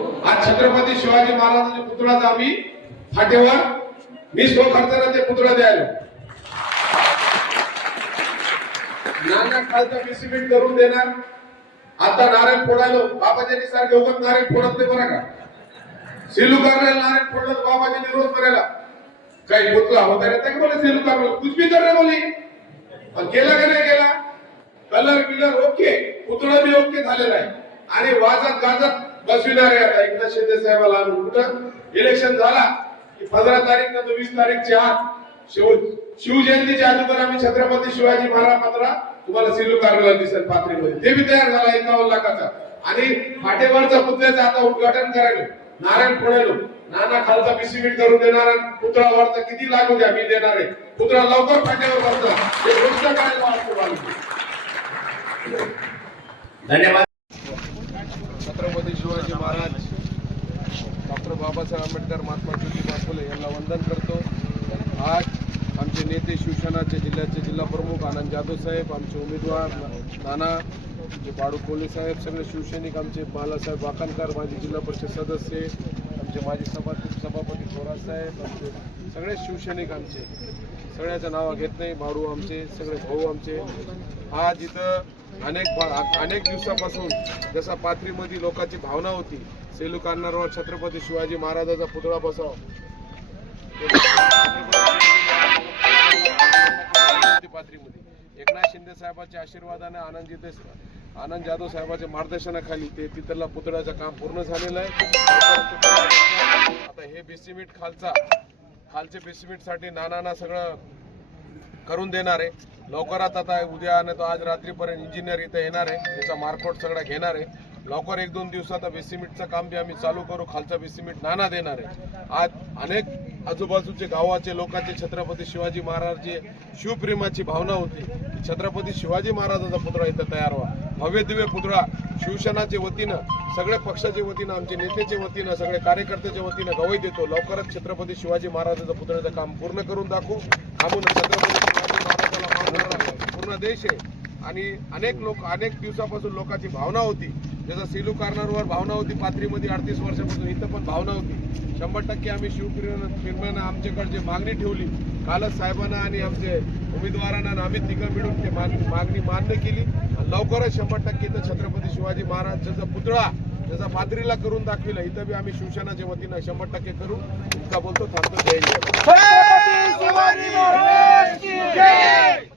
आज छत्रपती शिवाजी महाराजांच्या पुतळ्याचा आम्ही फाटेवर मी स्वखर्चाने ते पुतळा द्यायला नाना खालचा सिमेंट करून देणार। आता नारायण फोडायला बाबाजींनी सारखे उगत नारायण फोडत नाही बरं का। सेलू करण्याला नारायण फोडलं बाबाजींनी रोज करायला काही पुतळा होता रे ते बोले सेलू करणार कुछ भी करणे बोली पण केला का नाही केला। कलर बिलर ओके पुतळा बी ओके झालेला आहे आणि वाजत गाजत बसविणार आहे। आता एकनाथ शिंदे साहेबाला आणून कुठं इलेक्शन झाला की 15 तारीख नंतर 20 तारीखच्या आत शिवजयंतीच्या अगोदर आम्ही छत्रपती शिवाजी महाराज पत्रा तुम्हाला सिलू कार्याला दिसेल पात्रीमध्ये ते बी तयार झाला 51 लाखाचा। आणि फाटेवरचा पुतळ्याचं आता उद्घाटन करायला नारायण फोडायलो नाना खालचा बिसिमीट करून देणार पुतळा वरचा किती लागू द्या मी देणार आहे पुतळा लवकर फाटेवर वरचा हे गोष्ट करायला वाटतो। धन्यवाद। छत्रपती शिवाजी महाराज डॉक्टर बाबासाहेब आंबेडकर महात्मा ज्योतिबा फुले यांना वंदन करतो। आज आमचे नेते शिवसेनाचे जिल्ह्याचे जिल्हा प्रमुख आनंद जाधव साहेब, आमचे उमेदवार नाना, आमचे बाळू कोले साहेब, सगळे शिवसैनिक, आमचे बालासाहेब वाकणकर माजी जिल्हा परिषद सदस्य, आमचे माजी सभापती थोरात साहेब, आमचे सगळे शिवसैनिक, आमचे सगळ्याचं नाव घेत नाही, बाळू आमचे सगळे भाऊ आमचे। आज इथं अनेक दिवसापासून जसा पाथरीमध्ये लोकांची भावना होती सेलू कार्नरवर छत्रपती शिवाजी महाराजाचा पुतळा बसावा पाथरीमध्ये एकनाथ शिंदे साहेबांच्या आशीर्वादाने आनंद जाधव साहेबांच्या मार्गदर्शनाखाली ते तिथला पुतळ्याचं काम पूर्ण झालेलं आहे। आता हे बेसिमेंट खालचे बेसिमेंटसाठी नाना सगळं करून देणार आहे लवकरात। आता उद्या आणि तो आज रात्रीपर्यंत इंजिनियर इथं येणार आहे त्याचा मार्कआउट सगळा घेणार आहे लवकर 1-2 दिवसात बेसिमेंटचं काम बी आम्ही चालू करू। खालचा बेसिमेंट नाना देणार आहे। आज अनेक आजूबाजूचे गावाचे लोकांचे छत्रपती शिवाजी महाराजची शिवप्रेमाची भावना होती की छत्रपती शिवाजी महाराजाचा पुतळा इथं तयार व्हा। भव्य दिव्य पुतळा शिवसेनाच्या वतीनं सगळ्या पक्षाच्या वतीनं आमचे नेत्याच्या वतीनं सगळे कार्यकर्त्याच्या वतीनं गवाही देतो लवकरच छत्रपती शिवाजी महाराजाचं पुतळ्याचं काम पूर्ण करून दाखवू। थांबून छत्रपती शिवाजी महाराजाला मानणारा पूर्ण देश आहे आणि अनेक दिवसापासून लोकांची भावना होती जसं सेलू कार्नरवर भावना होती पाथरीमध्ये 38 वर्षापासून इथं पण भावना होती। 100% आम्ही शिवप्रेमानं आमच्याकडे जे मागणी ठेवली कालच साहेबांना आणि आमचे उमेदवारांना आम्ही तिघं मिळून ते मागणी मान्य केली। लवकरच 100% इथं छत्रपती शिवाजी महाराजांचा पुतळा जसा पाथरीला करून दाखविला इथं बी आम्ही शिवसेनाच्या वतीनं 100% करू। इतका बोलतो थांबतो। जय जय।